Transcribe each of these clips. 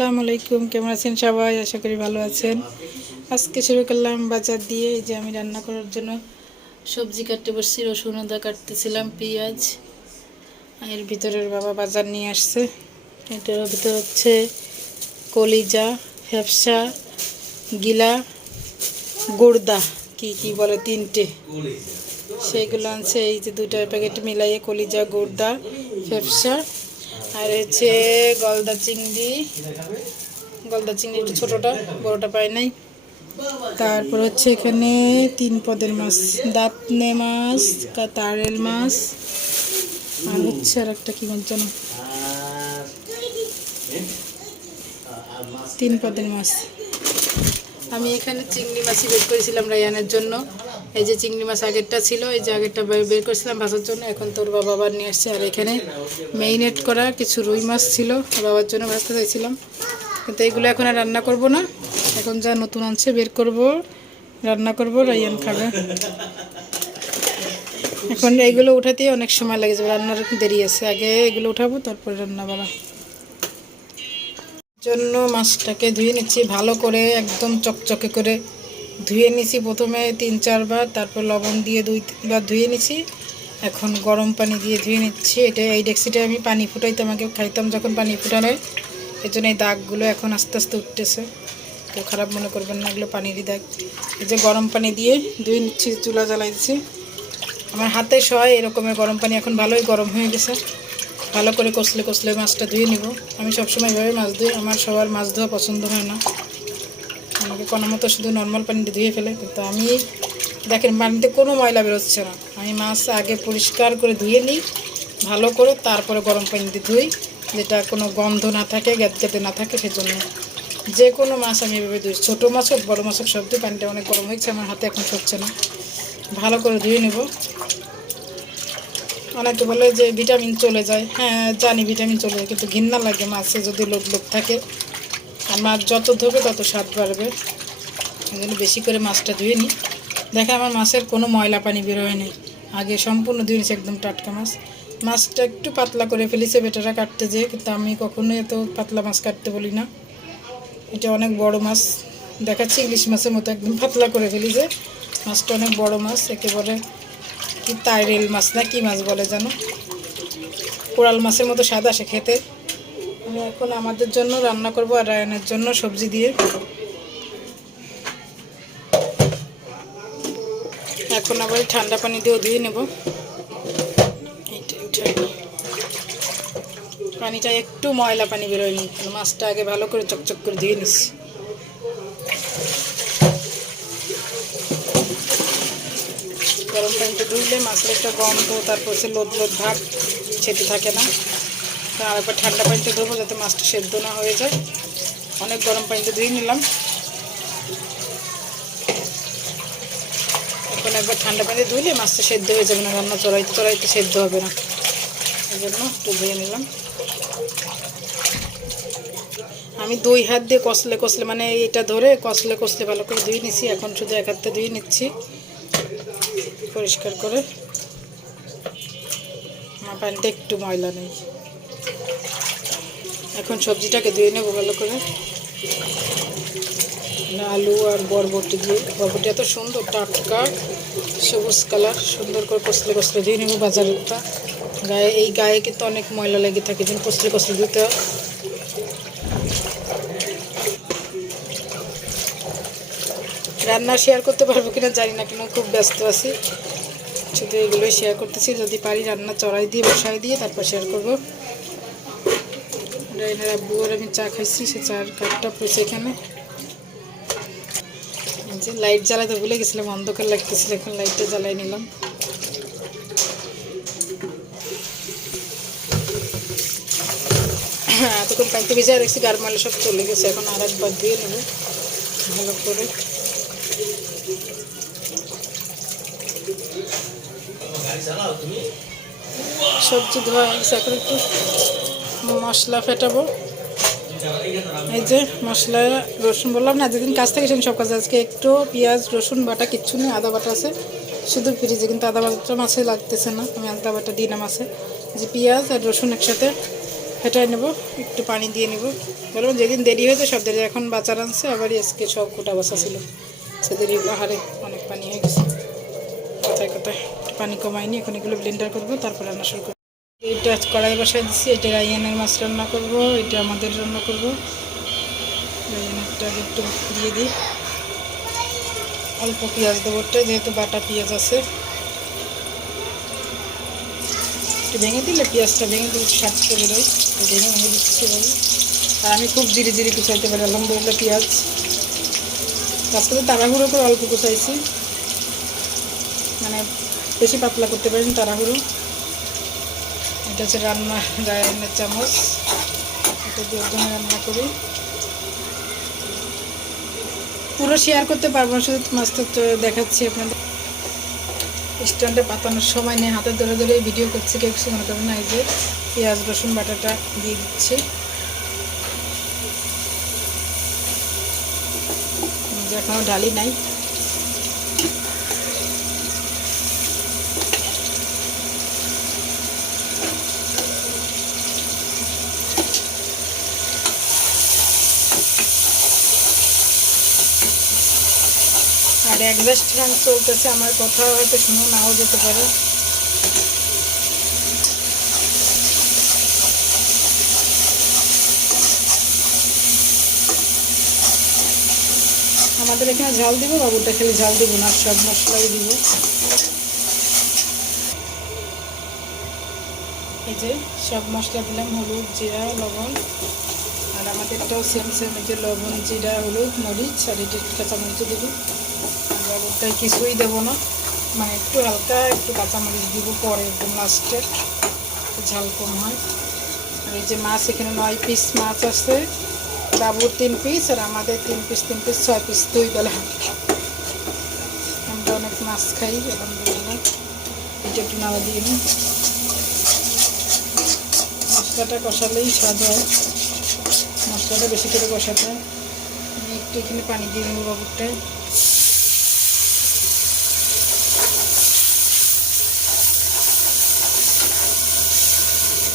আসসালামু আলাইকুম, কেমন আছেন সবাই? আশা করি ভালো আছেন। আজকে শুরু করলাম বাজার দিয়ে। এই যে আমি রান্না করার জন্য সবজি কাটতে বসছি। রসুন আদা কাটতেছিলাম, পেঁয়াজ। এর ভিতরের বাবা বাজার নিয়ে আসছে। এটার ভিতর হচ্ছে কলিজা, ফ্যাপসা, গিলা, গুড়দা, কি কি বলে তিনটে, সেইগুলো আনছে। এই যে দুইটা প্যাকেট মিলাইয়ে কলিজা, গুড়দা, ফ্যাপসা। আর হচ্ছে গলদা চিংড়ি একটু ছোটোটা, বড়োটা পাই নাই। তারপর হচ্ছে এখানে 3 পদের মাছ, দাঁতনে মাছ, তারেল মাছ, আর হচ্ছে আর একটা কি মাছ জানো, 3 পদের মাছ। আমি এখানে চিংড়ি মাছই বের করেছিলাম রায়ানের জন্য। এই যে চিংড়ি মাছ আগেরটা ছিল, এই যে আগেরটা বের করেছিলাম ভাজার জন্য। এখন তোর বাবা আবার নিয়ে আসছে। আর এখানে মেরিনেট করা কিছু রুই মাছ ছিল, বাবার জন্য ভাজতে চাইছিলাম, কিন্তু এইগুলো এখন আর রান্না করব না। এখন যা নতুন আনছে বের করব, রান্না করব, রায়ান খাবে। এখন এইগুলো উঠাতেই অনেক সময় লাগে যাবে, রান্নার দেরি আছে। আগে এগুলো উঠাবো, তারপরে রান্না করা জন্য মাছটাকে ধুয়ে নিচ্ছি ভালো করে, একদম চকচকে করে ধুয়ে নিছি। প্রথমে 3-4 বার, তারপর লবণ দিয়ে 2-3 বার ধুয়ে নিছি। এখন গরম পানি দিয়ে ধুয়ে নিচ্ছি। এই ডেক্সিটা আমি পানি ফুটাইতাম, আগে খাইতাম যখন পানি ফুটানো, এই জন্য এই দাগগুলো এখন আস্তে আস্তে উঠতেছে। কেউ খারাপ মনে করবেন না, এগুলো পানিরই দাগ। এই যে গরম পানি দিয়ে ধুয়ে নিচ্ছি, চুলা জ্বালাই দিচ্ছি। আমার হাতে সয় এরকমের গরম পানি, এখন ভালোই গরম হয়ে গেছে। ভালো করে কষলে কষলে মাছটা ধুয়ে নিব। আমি সবসময় এভাবে মাছ ধুই, আমার সবার মাছ ধোয়া পছন্দ হয় না। আমাকে কোনো মতো শুধু নর্মাল পানিতে ধুয়ে ফেলে, কিন্তু আমি দেখেন পানিতে কোনো ময়লা বেরোচ্ছে না। আমি মাছ আগে পরিষ্কার করে ধুয়ে নিই ভালো করে, তারপরে গরম পানিতে ধুই, যেটা কোনো গন্ধ না থাকে, গ্যাদগ্যাদে না থাকে। সেজন্য যে কোনো মাছ আমি এভাবে ধুই, ছোটো মাছ হোক বড়ো মাছ হোক সব ধুই। পানিটা অনেক গরম হয়েছে, আমার হাতে এখন সরছে না। ভালো করে ধুয়ে নেব। অনেকে বলে যে ভিটামিন চলে যায়, হ্যাঁ জানি ভিটামিন চলে যায়, কিন্তু ঘৃণা লাগে মাছে যদি লোক থাকে। আর মাছ যত ধোবে তত স্বাদ বাড়বে, এই জন্য বেশি করে মাছটা ধুয়ে নিই। দেখে আমার মাছের কোনো ময়লা পানি বের হয় নাই, আগে সম্পূর্ণ ধুয়ে নিয়েছি, একদম টাটকা মাছ। মাছটা একটু পাতলা করে ফেলেছে বেটারা কাটতে যেয়ে, কিন্তু আমি কখনোই এত পাতলা মাছ কাটতে বলি না। এটা অনেক বড় মাছ দেখাচ্ছি, ইলিশ মাছের মতো একদম পাতলা করে ফেলেছে। মাছটা অনেক বড় মাছ, একেবারে কি তাইরেল মাছ না কি মাছ বলে জানো, কোরাল মাছের মতো স্বাদ আসে খেতে। আমি এখন আমাদের জন্য রান্না করব, আর রায়নের জন্য সবজি দিয়ে। এখন আবার ঠান্ডা পানি দিয়েও ধুয়ে নেব। পানিটা একটু ময়লা পানি বেরোয়নি, মাছটা আগে ভালো করে চকচক করে ধুয়ে নিচ্ছি। গরম পানিতে ধুইলে মাছের একটা গন্ধ, তারপর সে লোদ লোদ ভাব সেটি থাকে না। আর একবার ঠান্ডা পানিতে ধোবো যাতে মাছটা সেদ্ধ না হয়ে যায়। অনেক গরম পানিতে ধুয়ে নিলাম। এখন একবার ঠান্ডা পানিতে ধুইলে মাছটা সেদ্ধ হয়ে যাবে না, রান্না চড়াইতে সেদ্ধ হবে না, এই জন্য একটু ধুয়ে নিলাম। আমি 2 হাত দিয়ে কষলে মানে এটা ধরে কষলে ভালো করে ধুয়ে নিচ্ছি। এখন শুধু 1 হাতে ধুয়ে নিচ্ছি পরিষ্কার করে। আমার পানিটা একটু ময়লা নেই। এখন সবজিটাকে ধুয়ে নেবো ভালো করে। আলু আর বরবটি দিয়ে, বরবটি এত সুন্দর টাটকা সবুজ কালার, সুন্দর করে কষলে ধুয়ে নেবো। বাজারেরটা গায়ে কিন্তু অনেক ময়লা লেগে থাকে, যেন কষলে ধুতে হয়। রান্না শেয়ার করতে পারবো কিনা জানি না, কিন্তু খুব ব্যস্ত আছি। শুধু এগুলোই শেয়ার করতেছি, যদি পারি রান্না চড়াই দিয়ে বসাই দিয়ে তারপর শেয়ার করবো। রাইনার আব্বু আর আমি চা খাইছি, সে চার কাপটা পড়ছে এখানে। যে লাইট জ্বালাতে ভুলে গেছিলাম, অন্ধকার লাগতেছিল, এখন লাইটটা জ্বালাই নিলাম। হ্যাঁ, এতক্ষণ পানিতে ভিজায় রাখছি, গার ময়লা সব চলে গেছে। এখন আর একবার ধুয়ে নেব ভালো করে। সবজি ধোয়া হয়ে গেছে, এখন একটু মশলা ফেটাবো। এই যে মশলা, রসুন বললাম না যেদিন কাজ থেকে সেদিন সব কাজ। আজকে একটু পেঁয়াজ রসুন বাটা কিচ্ছু নেই, আদা বাটা আছে শুধু ফ্রিজে, কিন্তু আদা বাটা মাছে লাগতেছে না, আমি আদা বাটা দিই না মাছে। যে পেঁয়াজ আর রসুন একসাথে ফেটাই নেব, একটু পানি দিয়ে নেব। বললাম যেদিন দেরি হয়েছে সব দেরি, এখন বাচ্চা রাঁধছে আবার আজকে সব কোটা বসা ছিল, সে দেরি হলো। হারে অনেক পানি হয়ে গেছে, কোথায় কোথায় একটু পানি কমায়নি। এখন এগুলো ব্লেন্ডার করবো, তারপর রান্না শুরু করবো। এইটা কড়াই বসাই দিচ্ছি, এটা রাইয়ানের মাছ রান্না করব, এটা আমাদের রান্না করব। রাইয়ানেরটা একটু দিয়ে দিই, অল্প পেঁয়াজ দেবো, যেহেতু বাটা পেঁয়াজ আছে। একটু ভেঙে দিলে পেঁয়াজটা ভেঙে দিলে স্বাদটা বেরোয়, ভেঙে দিচ্ছি এভাবে। আর আমি খুব ধীরে ধীরে কুচাইতে পারি আলহামদুলিল্লাহ পেঁয়াজ। আজকে তো তাড়াহুড়ো করে অল্প কুচাইছি, মানে বেশি পাতলা করতে পারেন তাড়াহুড়ো। এটা হচ্ছে রান্নার চামচ, এটা দিয়ে একদম রান্না করি। পুরো শেয়ার করতে পারবো না, শুধু মাছটা দেখাচ্ছি আপনাদের। স্ট্যান্ডে পাতানোর সময় নেই, হাতে ধরে ধরে ভিডিও করছি, কেউ কিছু মনে করবে না। এই যে পেঁয়াজ রসুন বাটাটা দিয়ে দিচ্ছি, যে এখনও ঢালি নাই। আর অ্যাডজাস্ট ফ্যান চলতেছে, আমার কথা হয়তো শুনে নাও যেতে পারে। আমাদের এখানে ঝাল দিব, বাবুটা খেলে ঝাল দিব না, সব মশলাই দিব। এই যে সব মশলা দিলাম, হলুদ জিরা লবণ। আর আমাদেরটাও সেম সেম, এই যে লবণ জিরা হলুদ মরিচ, আর এটা কাঁচামরিচ দেবো। আর বাবুরটায় কিছুই দেবো না, মানে একটু হালকা একটু কাঁচামরিচ দিব পরে, একদম লাস্টে, ঝাল কম হয়। আর এই যে মাছ, এখানে 9 পিস মাছ আছে, বাবুর 3 পিস আর আমাদের 3 পিস 6 পিস, 2 বেলা। আমরা অনেক মাছ খাই আলহামদুলিল্লাহ। এটা একটু নাড়া দিয়ে নিই, মশলাটা কষালেই স্বাদ হয়, মশলাটা বেশি করে কষাতে হয়। আমি একটু এখানে পানি দিয়ে দেবো বাবুরটায়।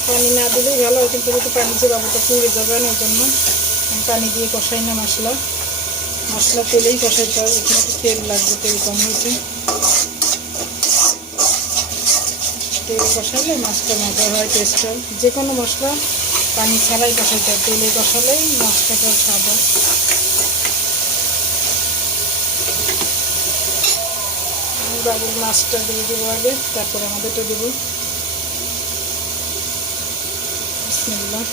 পানি না দিলেই ভালো হয়, কিন্তু একটু পানি দিয়ে বাবুটা পুড়ে যাবে না, এই জন্য আমি পানি দিয়ে কষাই না। মশলা তেলেই কষাইতে হয়, এখানে একটু তেল লাগবে, তেল কম হয়েছে। তেল কষালে মাছটা মজা হয়, টেস্ট হয়। যে কোনো মশলা পানি ছাড়াই কষাইতে হয়, তেলে কষালেই মশলাটার স্বাদ হয়। বাবুর মাছটা দিয়ে দেবো আগে, তারপর আমাদেরটা দেবো। বিসমিল্লাহ।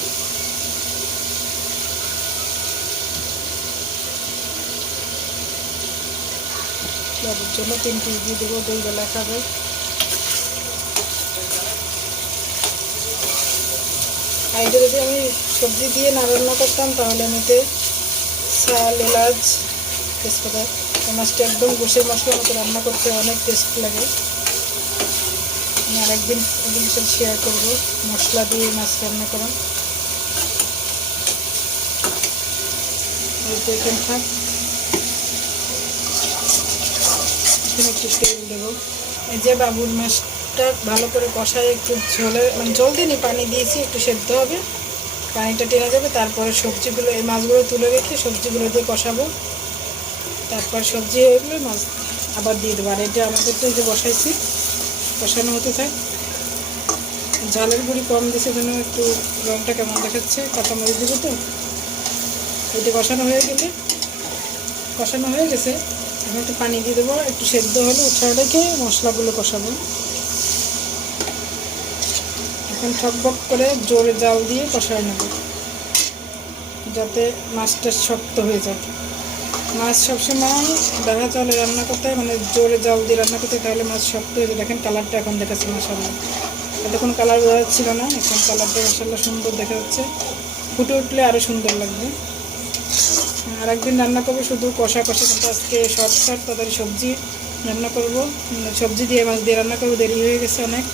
বাবুর জন্য 3 পিস দিয়ে দেবো, 2 বেলা খাবে। আর এটা যদি আমি সবজি দিয়ে না রান্না করতাম তাহলে আমি শাল এলাচ তেজপাতা, মাছটা একদম গোশের মশলার মতো রান্না করতে অনেক টেস্ট লাগে। আমি আরেকদিন ওদের সাথে শেয়ার করবো মশলা দিয়ে মাছ রান্না করা। এখানে থাক, এখানে একটু তেল দেবো। এই যে বাবুর মাছটা ভালো করে কষায়, একটু ঝোলে মানে জল দিইনি, পানি দিয়েছি, একটু সেদ্ধ হবে, পানিটা টেনে যাবে। তারপরে সবজিগুলো, এই মাছগুলো তুলে রেখে সবজিগুলো দিয়ে কষাবো। তারপর সবজি হয়ে গেলে মাছ আবার দিয়ে দেবো। আর এটা আমাদের তো এই যে বসাইছি, কষানো হতে থাক। ঝালের গুঁড়ি কম দিয়েছে জন্য একটু রঙটা কেমন দেখাচ্ছে, কাঁচামরিচ দেবো তো। এটা কষানো হয়ে গেছে, এখন একটু পানি দিয়ে দেবো, একটু সেদ্ধ হলে উঠা রেখে মশলাগুলো কষাবো। এখন ঠকবক করে জোরে জাল দিয়ে কষায় নেব, যাতে মাছটা শক্ত হয়ে যায়। মাছ সবসময় দেখা চালে রান্না করতে হয়, মানে জোরে জাল দিয়ে রান্না করতে, তাহলে মাছ শক্ত হয়ে যায়। দেখেন কালারটা এখন দেখাচ্ছে মাশাআল্লাহ, এতক্ষণ কালার বোঝা যাচ্ছিল না, এখন কালারটা মাশাআল্লাহ সুন্দর দেখা যাচ্ছে। ফুটে উঠলে আরও সুন্দর লাগবে। আর একদিন রান্না করবো শুধু কষা, কিন্তু আজকে শর্টকাট তাড়াতাড়ি সবজি রান্না করব, সবজি দিয়ে মাছ দিয়ে রান্না করবো। দেরি হয়ে গেছে অনেক,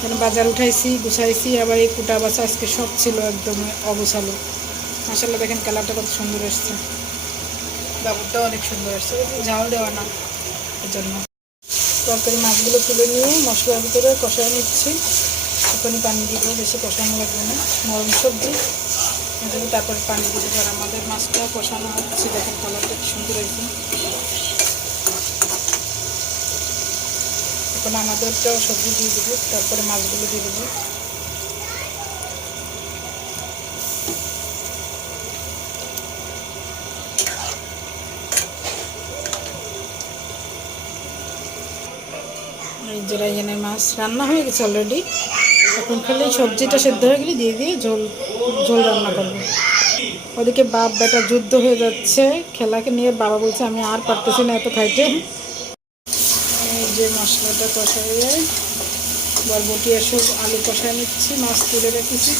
কারণ বাজার উঠাইছি গুছাইছি, আবার এই কুটা বাছা আজকে সব ছিল একদম অবসালো। মাশাআল্লাহ দেখেন কালারটা কত সুন্দর আসছে, বাবুরটাও অনেক সুন্দর আসছে, ঝাল দেওয়া না এর জন্য। তরকারি মাছগুলো তুলে নিয়ে মশলার ভিতরে কষায় নিচ্ছি। একটুখানি পানি দিব, বেশি কষানো লাগবে না, নরম সবজি দেবো, তারপরে পানি দিব। আর আমাদের মাছটা কষানো হচ্ছে, দেখেন কালারটা কি সুন্দর হয়েছে। এখন আমাদেরটাও সবজি দিয়ে দেবো, তারপরে মাছগুলো দিয়ে দেবো। এই যে রায়হানের মাছ রান্না হয়ে গেছে অলরেডি। এখন খালি সবজিটা সেদ্ধ হয়ে গেলে দিয়ে দিয়ে ঝোল ঝোল রান্না করবো। ওদিকে বাপ বেটা যুদ্ধ হয়ে যাচ্ছে খেলাকে নিয়ে। বাবা বলছে আমি আর পারতেছি না এত খাইতে। এই যে মশলাটা কষাইয়ে বরবটি এসব আলু কষায় নিচ্ছি, মাছ তুলে রেখেছি।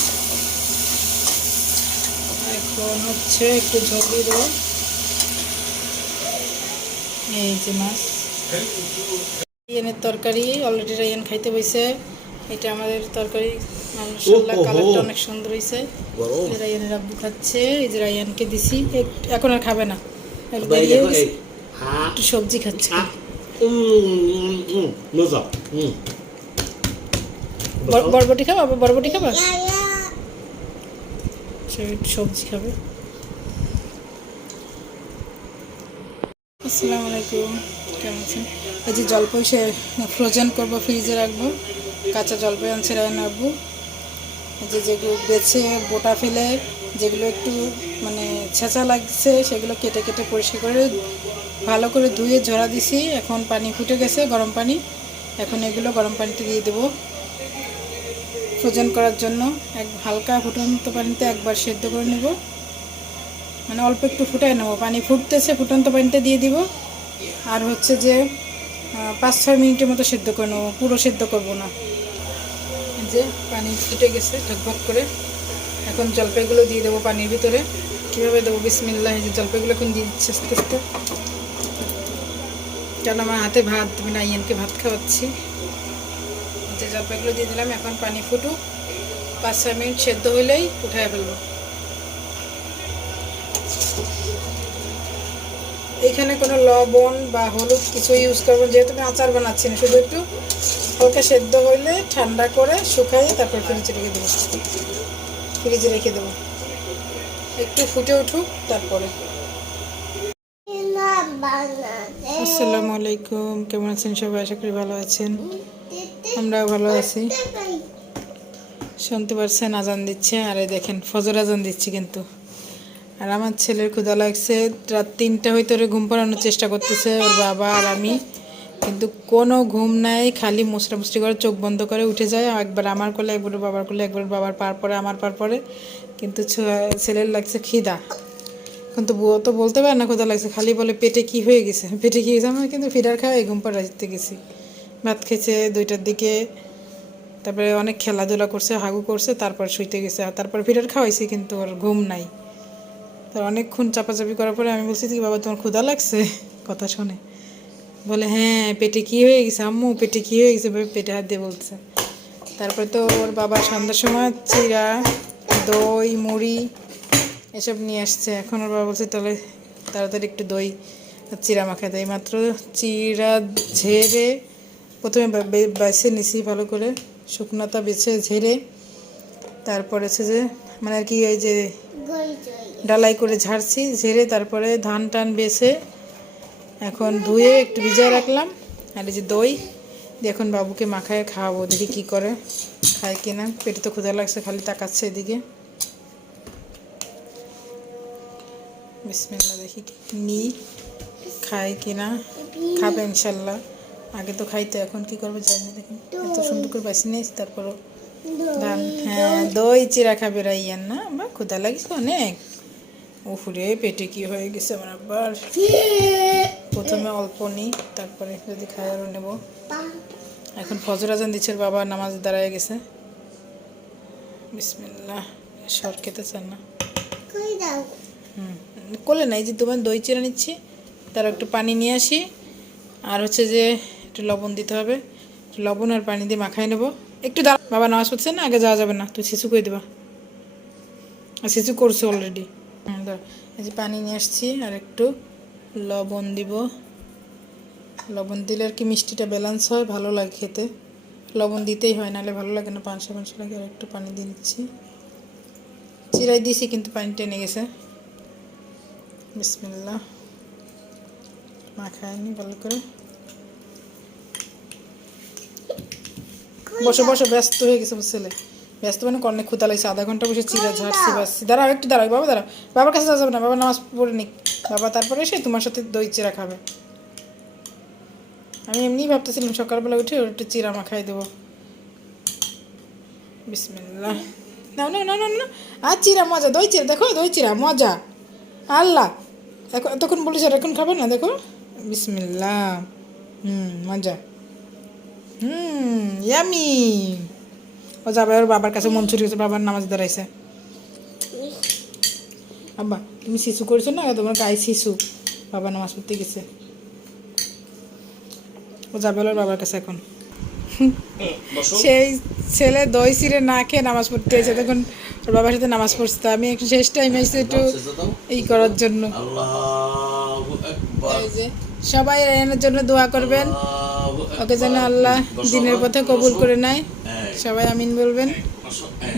এখন হচ্ছে একটু ঝোল দিয়ে দেবো। এই যে মাছ, রায়হানের তরকারি অলরেডি রায়হান খাইতে বসে। এটা আমাদের তরকারি, মাশাআল্লাহ কালারটা অনেক সুন্দর হয়েছে। রায়হানের আব্বু খাচ্ছে, এই যে রায়হানকে দিছি, এখন আর খাবে না, একটু সবজি খাচ্ছে। বরবটি খাবা, বরবটি খাবা, একটু সবজি খাবে। আসসালামু আলাইকুম, কেমন আছেন? এই যে জলপাই ফ্রোজেন করবো, ফ্রিজে রাখবো। কাঁচা জলপাই আনছে রায়হান আব্বু। যে যেগুলো বেছে বোটা ফেলে, যেগুলো একটু মানে ছেঁচা লাগছে সেগুলো কেটে কেটে পরিষ্কার করে ভালো করে ধুয়ে ঝরা দিছি। এখন পানি ফুটে গেছে, গরম পানি। এখন এগুলো গরম পানিতে দিয়ে দেবো ফ্রোজেন করার জন্য। হালকা ফুটন্ত পানিতে একবার সেদ্ধ করে নেব, মানে অল্প একটু ফুটাই নেবো। পানি ফুটতেছে, ফুটন্ত পানিতে দিয়ে দিব। আর হচ্ছে যে 5-6 মিনিটের মতো সেদ্ধ করে নেবো, পুরো সেদ্ধ করব না। যে পানি ফুটে গেছে ঢকঢক করে। এখন জলপাইগুলো দিয়ে দেবো পানির ভিতরে। কীভাবে দেবো? বিসমিল্লাহ। এই যে জলপাইগুলো এখন দিয়ে দিচ্ছি আস্তে আস্তে, কারণ আমার হাতে ভাত, আমি রায়হানকে ভাত খাওয়াচ্ছি। যে জলপাইগুলো দিয়ে দিলাম। এখন পানি ফুটুক, 5-6 মিনিট সেদ্ধ হলেই উঠায় ফেলবো। এখানে কোনো লবণ বা হলুদ কিছু ইউজ করবো, যেহেতু আমি আচার বানাচ্ছি না। শুধু একটু হালকা সেদ্ধ হইলে ঠান্ডা করে শুকাইয়ে তারপর ফ্রিজে রেখে দেবো, ফ্রিজে রেখে দেবো একটু ফুটে উঠুক তারপরে। আসসালামু আলাইকুম, কেমন আছেন সবাই? আশা করি ভালো আছেন, আমরাও ভালো আছি। শুনতে পারছেন আজান দিচ্ছে, আর এই দেখেন ফজর আজান দিচ্ছি কিন্তু। আর আমার ছেলের ক্ষুধা লাগছে, রাত 3টা হইতে ওরে ঘুম পাড়ানোর চেষ্টা করতেছে ওর বাবা আর আমি, কিন্তু কোনো ঘুম নাই। খালি মুছড়ামুছড়ি করে চোখ বন্ধ করে উঠে যায়, একবার আমার কোলে, একবার বাবার কোলে, একবার বাবার পার পরে আমার পার পরে। কিন্তু ছেলের লাগছে খিদা, কিন্তু ও তো বলতে পারে না ক্ষুধা লাগছে, খালি বলে পেটে কি হয়ে গেছে, পেটে কি হয়েছে। আমি কিন্তু ফিডার খাওয়াই ঘুম পাড়াইতে গেছি। ভাত খেয়েছে 2টার দিকে, তারপরে অনেক খেলাধুলা করছে, হাগু করছে, তারপর শুইতে গেছে। আর তারপর ফিডার খাওয়াইছি, কিন্তু ওর ঘুম নাই। তার অনেকক্ষণ চাপাচাপি করার পরে আমি বলছি কি বাবা তোমার ক্ষুধা লাগছে? কথা শুনে বলে হ্যাঁ পেটে কী হয়ে গেছে আম্মু, পেটে কী হয়ে গেছে, পেটে হাত দিয়ে বলছে। তারপরে তো ওর বাবা সন্ধ্যার সময় চিড়া, দই, মুড়ি এসব নিয়ে আসছে। এখন ওর বাবা বলছে তাহলে তাড়াতাড়ি একটু দই চিড়া মাখায় দেয়। মাত্র চিড়া ঝেড়ে প্রথমে বেছে নিছি ভালো করে, শুকনাটা বেছে ঝেড়ে, তারপর হচ্ছে যে মানে আর কি ওই যে ডালাই করে ঝাড়ছি, ঝেড়ে তারপরে ধান টান বেছে এখন ধুয়ে একটু ভিজায় রাখলাম। আর এই যে দই দিয়ে এখন বাবুকে মাখায় খাওয়াবো, দেখি কী করে, খায় কিনা। পেটে তো ক্ষুধা লাগছে, খালি তাকাচ্ছে এদিকে। বিসমিল্লাহ, দেখি নি খায় কিনা। খাবে ইনশাল্লাহ, আগে তো খাইতো, এখন কি করবে জানি না। দেখুন এত সুন্দর করে বাছি নিয়েছি, তারপরও ধান। হ্যাঁ দই চিরা খাবে রাইয়ান না, আমার ক্ষুধা লাগিছে অনেক। উফরে পেটে কি হয়ে গেছে আমার আবার। প্রথমে অল্প নিই, তারপরে যদি খাই আরও নেব। এখন ফজর আজান দিচ্ছে, বাবা নামাজ দাঁড়ায় গেছে। বিসমিল্লাহ। সর খেতে চান না? কোলে নাই, যে তোমার দই চিরা নিচ্ছি, তার একটু পানি নিয়ে আসি। আর হচ্ছে যে একটু লবণ দিতে হবে, লবণ আর পানি দিয়ে মাখাই নেবো। একটু দাঁড়া, বাবা নামাজ পড়ছে না, আগে যাওয়া যাবে না, তুই শিশু করে দেবা। আর শিশু করছে অলরেডি। এই যে পানি নিয়ে আসছি, আর একটু লবণ দিব। লবণ দিলে আর কি মিষ্টিটা ব্যালেন্স হয়, ভালো লাগে খেতে। লবণ দিতেই হয়, নাহলে ভালো লাগে না, পানসা পানসা লাগে। আর একটু পানি দিয়ে নিচ্ছি, চিরাই দিয়েছি কিন্তু পানি টেনে গেছে। বিসমিল্লাহ, মাখায়নি ভালো করে। বসো বসো, ব্যস্ত হয়ে গেছে ছেলে, ব্যস্ত মানে অনেক ক্ষুধা লাগছে, আধা ঘন্টা বসে চিরা ঝাড়ছি বাসছি। দাঁড়াও একটু দাঁড়াও বাবা, দাঁড়াও, বাবার কাছে যাওয়া যাবে না, বাবা নামাজ পড়ে নিক, বাবা তারপরে এসে তোমার সাথে দই চিরা খাবে। আমি এমনিই ভাবতেছিলাম সকালবেলা উঠে ওর একটু চিরা মাখাই দেবো। বিসমিল্লাহ, নাও না না না না, আর চিরা মজা, দই চিরা দেখো, দই চিরা মজা, আল্লাহ। এখন তখন বলিস আর এখন খাবে না, দেখো। বিসমিল্লাহ, মজা, ইয়ামি। ও যাবে ওর বাবার কাছে, মন ছুটে গেছে, বাবার নামাজ দাঁড়াইছে। আব্বা তুমি শিশু করেছো না, তোমার গায়ে শিশু, বাবা নামাজ পড়তে গেছে। ও যাবে ওর বাবার কাছে এখন। সেই ছেলে দই চিড়ে না খেয়ে নামাজ পড়তে এসে তখন ওর বাবার সাথে নামাজ পড়ছে। আমি একটু শেষ টাইম এসে একটু এই করার জন্য। সবাই এর জন্য দোয়া করবেন, ওকে যেন আল্লাহ দিনের পথে কবুল করে নেয়, সবাই আমিন বলবেন।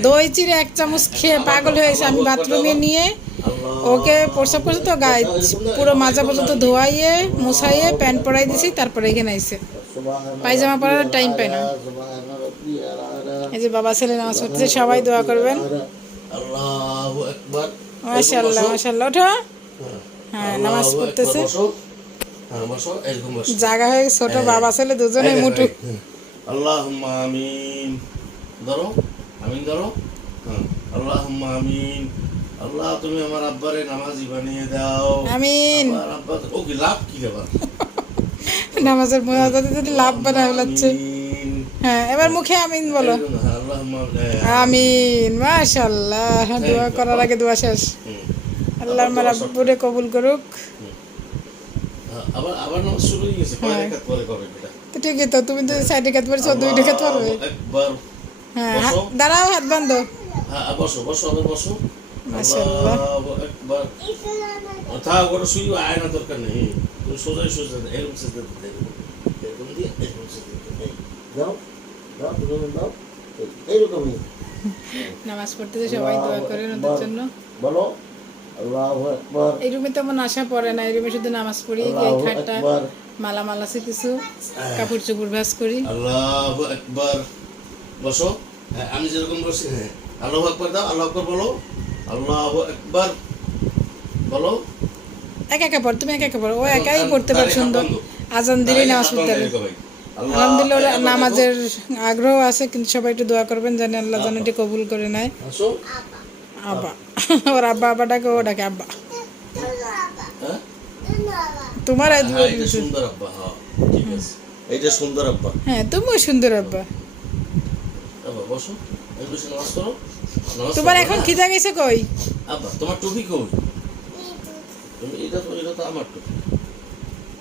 দই চিড়ে 1 চামচ খেয়ে পাগল হয়েছে। আমি বাথরুমে নিয়ে ওকে প্রসাব করছে তো, গায়ে পুরো মাজা পর্যন্ত ধোয়াইয়ে মুছাইয়ে প্যান্ট পরাই দিছি, তারপরে এখানে আইসে, পায়জামা পরার টাইম পায় না। এই যে বাবা ছেলে নামাজ পড়তেছে, সবাই দোয়া করবেন। মাশাআল্লাহ মাশাআল্লাহ, ওঠো। হ্যাঁ নামাজ পড়তেছে, জায়গা হয়ে ছোট, বাবা ছেলে দুজনে মুঠু। আল্লাহুম্মা আমিন, ধরো আমিন ধরো, আল্লাহুম্মা আমিন। আল্লাহ তুমি আমার আব্বারে নামাজি বানিয়ে দাও, আমিন। আব্বা ও কি লাভ কি ব্যাপার, নামাজের মজাতে যদি লাভ বানায় ফেলাচ্ছে। হ্যাঁ এবার মুখে আমিন বলো, আমিন। মাশাআল্লাহ, দোয়া করার আগে দোয়া শেষ। আল্লাহ আমার আব্বুরে কবুল করুক। আবার আবার নামাজ শুরু হয়ে গেছে, কয় রাকাত পরে কবে এটা? তো ঠিকই তো, তুমি তো 6 রাকাত পড়ছো, 2 রাকাত পড়বে। একবার হ্যাঁ দাঁড়াও, হাত বাঁধো। হ্যাঁ বসো বসো, আবার বসো। মাশাআল্লাহ, আল্লাহু আকবার। থাক, ওটা শুয়ে আয়না দরকার নেই, তুমি সোজাই সোজা এরকম সেজদা দিতে, এরকম দিয়ে এরকম সেজদা দিতে দাও, দাও তুমি দাও, এইরকমই নামাজ পড়তে সবাই দোয়া করেন ওদের জন্য। বলো আল্লাহু আকবার। এই রুমে তেমন আশা পড়ে না, এই রুমে শুধু নামাজ পড়ি, এই খাটটা মালা মালা আছে কিছু, কাপড় চোপড় ভাঁজ করি। আল্লাহু আকবার, বসো। হ্যাঁ আমি যেরকম বসি, হ্যাঁ আল্লাহু আকবার দাও, আল্লাহু আকবার বলো, আল্লাহু আকবার বলো। একা একা পড়, তুমি একা একা পড়ো, ও একাই পড়তে পারে সুন্দর, আজান দিলেই নামাজ পড়তে পারে। আলহামদুলিল্লাহ নামাজের আগ্রহ আছে, কিন্তু সবাই একটু দোয়া করবেন জানি আল্লাহ যেন এটি কবুল করে নেয়। আব্বা, ওর আব্বা আব্বা ডাকে, ও ডাকে আব্বা। তোমার সুন্দর আব্বা, হ্যাঁ ঠিক আছে, এইটা সুন্দর আব্বা। হ্যাঁ তুমিও সুন্দর আব্বা। আব্বা বসো, এই বসে নামাজ পড়ো। তোমার এখন খিদা গেছে কই? আব্বা তোমার টুপি কই? তুমি এটা তো আমার টুপি,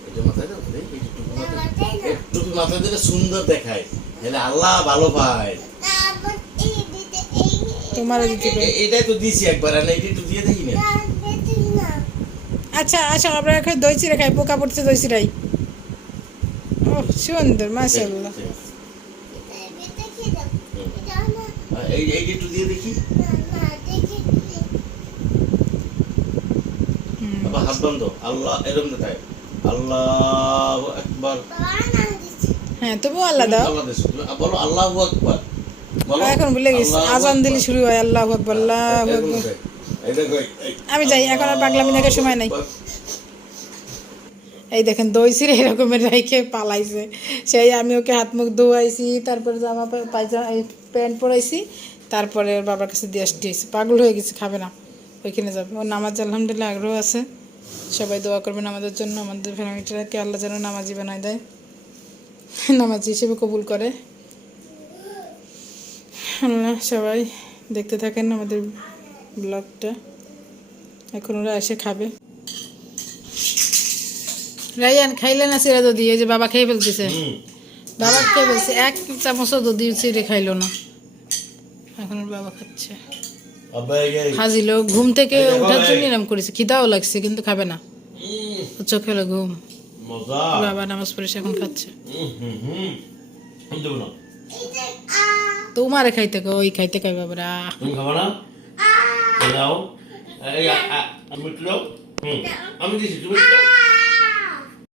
এটা মাথায় দাও, এই টুপি মাথায়, এই টুপি মাথায় দিলে সুন্দর দেখায়, তাহলে আল্লাহ ভালো পায়। তোমার এটাই তো দিছি একবার, আর এইটা একটু দিয়ে দেখি না। আচ্ছা আচ্ছা, আমরা এখন দই চিড়ে খাই, পোকা পড়ছে দই চিড়াই। ও সুন্দর, মাশাআল্লাহ। এইটা একটু দিয়ে দেখি, আবার হাত বন্ধ, আল্লাহ এরকম দেখায়, আল্লাহু আকবার। হ্যাঁ তুমিও আল্লাহ দাও, আল্লাহ দেছো, বলো আল্লাহু আকবার বলো। এখন ভুলে গেছি, আজান দিলে শুরু হয় আল্লাহু আকবার, আল্লাহু আকবার। আমি যাই, এখন আর পাগলামি দেখার সময় নাই। এই দেখেন দই চিড়ে এরকমের রাইখে পালাইছে, সেই আমি ওকে হাত মুখ ধোয়াইছি, তারপরে জামা পায়জামা এই প্যান্ট পরাইছি, তারপরে ওর বাবার কাছে দিয়ে আসতে, পাগল হয়ে গেছে, খাবে না, ওইখানে যাবে। ওর নামাজ আলহামদুলিল্লাহ আগ্রহ আছে, সবাই দোয়া করবেন আমাদের জন্য, আমাদের ফ্যামিলিটাকে আল্লাহ যেন নামাজি বানায় দেয়, নামাজি হিসেবে কবুল করে আল্লাহ। সবাই দেখতে থাকেন আমাদের ব্লগটা, এখন ওরা এসে খাবে। রাইয়ান খাইলে না চিরা দুধ, এই যে বাবা খেয়ে ফেলতেছে, বাবা খেয়ে ফেলছে, 1 চামচও দুধ চিড়ে খাইলো না, এখন ওর বাবা খাচ্ছে। হাজিলো ঘুম থেকে ওঠার জন্য এরকম করেছে, খিদাও লাগছে কিন্তু খাবে না, চোখে হলো ঘুম। বাবা নামাজ পড়ে এখন খাচ্ছে। তোমারে খাইতে কো ওই খাইতে কই বাবারা তুমি খাবো না দাও এই মিটলো আমি দিছি তুমি দাও